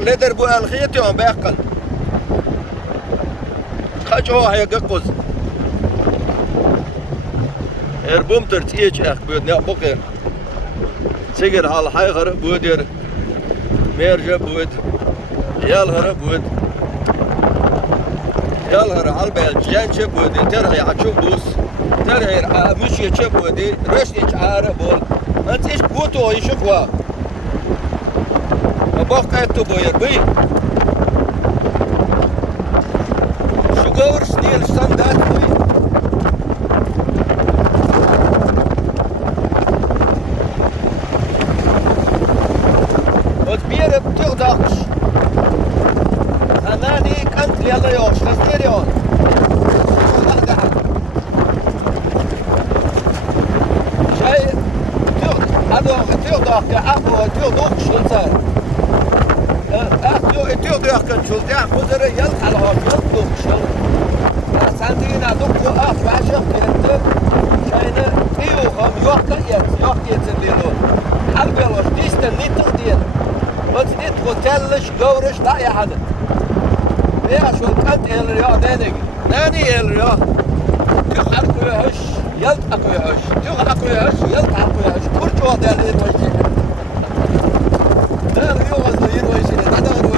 لدر بو الخيط يوم بيقل خجوه هي قوز اربوم ترتيج اخ بود نه بقر سيجر حال حيغر بودر ميرجا بود يالهر بود يالهر علبة الجنش بود ترهي عشو بوس ترهي مش يشبود رش يشعر بول انت ايش بوتو يشقوا بقى تو بوير بي شغور سنيل ستاندرد بي وتبير بتقدقش هناني كنت يلا يوش لستيريون شيء تقدق أبو تقدقش لنسان تقدق شلت يا خضر يلقى لها تقدق شل سندينا دقوا بعشق كنت شينا تيوهم يوقت الليلون حلب يلوش ديستن نيتق ديال وتنيت قتلش قورش لا يا حدا يا شو كنت الرياء ناني الرياء تحركوا يهش يلتقوا يهش تحركوا يهش يلتقوا يهش كل جوا دال الوجه ده الرياء غزير وجه هذا